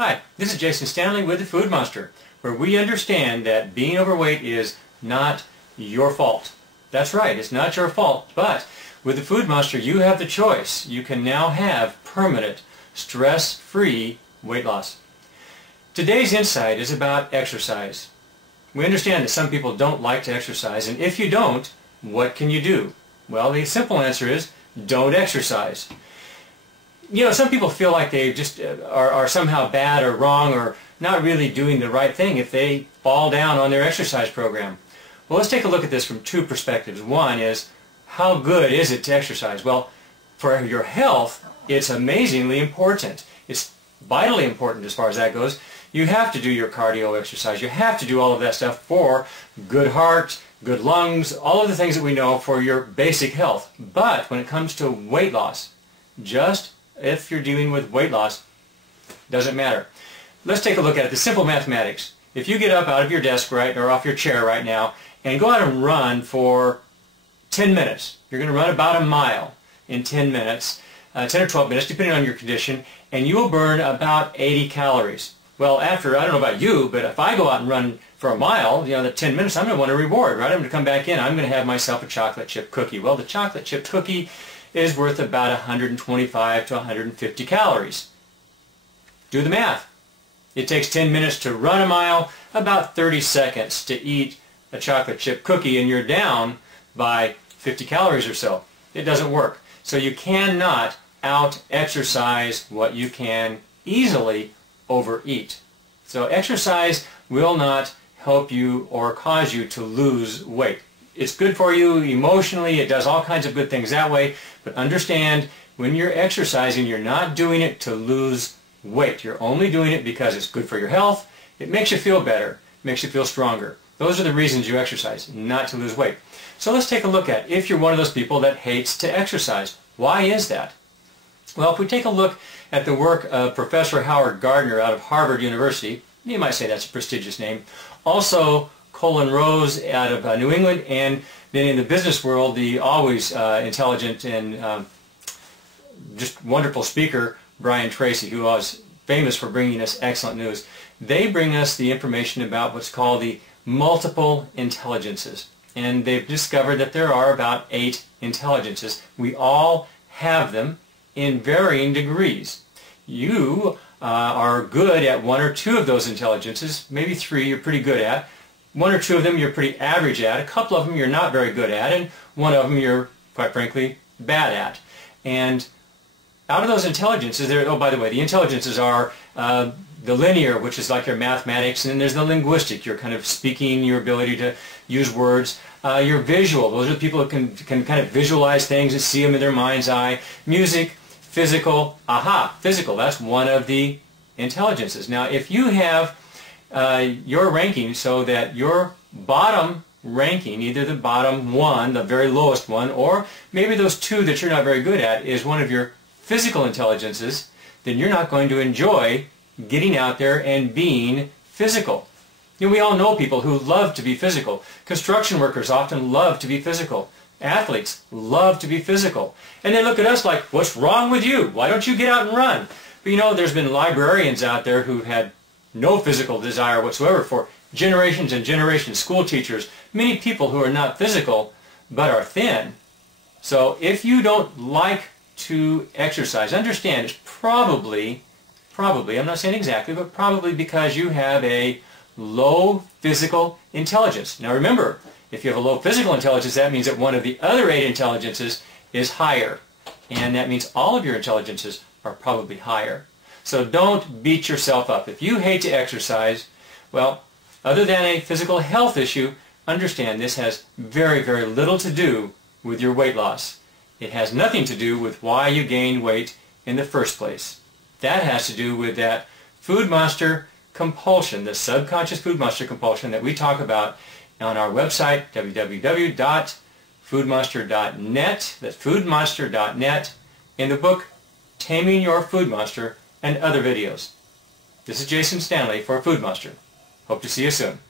Hi, this is Jason Stanley with the Food Monster, where we understand that being overweight is not your fault. That's right, it's not your fault, but with the Food Monster you have the choice. You can now have permanent, stress-free weight loss. Today's insight is about exercise. We understand that some people don't like to exercise, and if you don't, what can you do? Well, the simple answer is don't exercise. You know, some people feel like they just are somehow bad or wrong or not really doing the right thing if they fall down on their exercise program. Well, let's take a look at this from two perspectives. One is, how good is it to exercise? Well, for your health, it's amazingly important. It's vitally important as far as that goes. You have to do your cardio exercise. You have to do all of that stuff for good heart, good lungs, all of the things that we know for your basic health. But when it comes to weight loss, just if you're dealing with weight loss, doesn't matter. Let's take a look at it. The simple mathematics. If you get up out of your desk or off your chair right now and go out and run for 10 minutes, you're going to run about a mile in 10 minutes, 10 or 12 minutes, depending on your condition, and you will burn about 80 calories. Well, after, I don't know about you, but if I go out and run for a mile, you know, the 10 minutes, I'm going to want a reward, right? I'm going to come back in, I'm going to have myself a chocolate chip cookie. Well, the chocolate chip cookie is worth about 125 to 150 calories. Do the math. It takes 10 minutes to run a mile, about 30 seconds to eat a chocolate chip cookie, and you're down by 50 calories or so. It doesn't work. So you cannot out-exercise what you can easily overeat. So exercise will not help you or cause you to lose weight. It's good for you emotionally, it does all kinds of good things that way, but understand when you're exercising, you're not doing it to lose weight. You're only doing it because it's good for your health, it makes you feel better, makes you feel stronger. Those are the reasons you exercise, not to lose weight. So let's take a look at if you're one of those people that hates to exercise. Why is that? Well, if we take a look at the work of Professor Howard Gardner out of Harvard University, you might say that's a prestigious name, also Colin Rose out of New England, and then in the business world, the always intelligent and just wonderful speaker, Brian Tracy, who was famous for bringing us excellent news. They bring us the information about what's called the multiple intelligences. And they've discovered that there are about 8 intelligences. We all have them in varying degrees. You are good at 1 or 2 of those intelligences, maybe 3 you're pretty good at. 1 or 2 of them you're pretty average at, a couple of them you're not very good at, and 1 of them you're, quite frankly, bad at. And out of those intelligences, oh, by the way, the intelligences are the linear, which is like your mathematics, and then there's the linguistic, your kind of speaking, your ability to use words. Your visual, those are the people who can kind of visualize things and see them in their mind's eye. Music, physical, physical, that's one of the intelligences. Now, if you have your ranking so that your bottom ranking, either the bottom 1, the very lowest one, or maybe those 2 that you're not very good at is one of your physical intelligences, then you're not going to enjoy getting out there and being physical. You know, we all know people who love to be physical. Construction workers often love to be physical. Athletes love to be physical. And they look at us like, what's wrong with you? Why don't you get out and run? But you know, there's been librarians out there who've had no physical desire whatsoever for generations and generations, school teachers, many people who are not physical but are thin. So if you don't like to exercise, understand it's probably, I'm not saying exactly, but probably because you have a low physical intelligence. Now remember, if you have a low physical intelligence, that means that one of the other 8 intelligences is higher. And that means all of your intelligences are probably higher. So don't beat yourself up. If you hate to exercise, well, other than a physical health issue, understand this has very, very little to do with your weight loss. It has nothing to do with why you gained weight in the first place. That has to do with that Food Monster compulsion, the subconscious Food Monster compulsion that we talk about on our website, www.foodmonster.net. That's foodmonster.net, in the book Taming Your Food Monster and other videos. This is Jason Stanley for Food Monster. Hope to see you soon.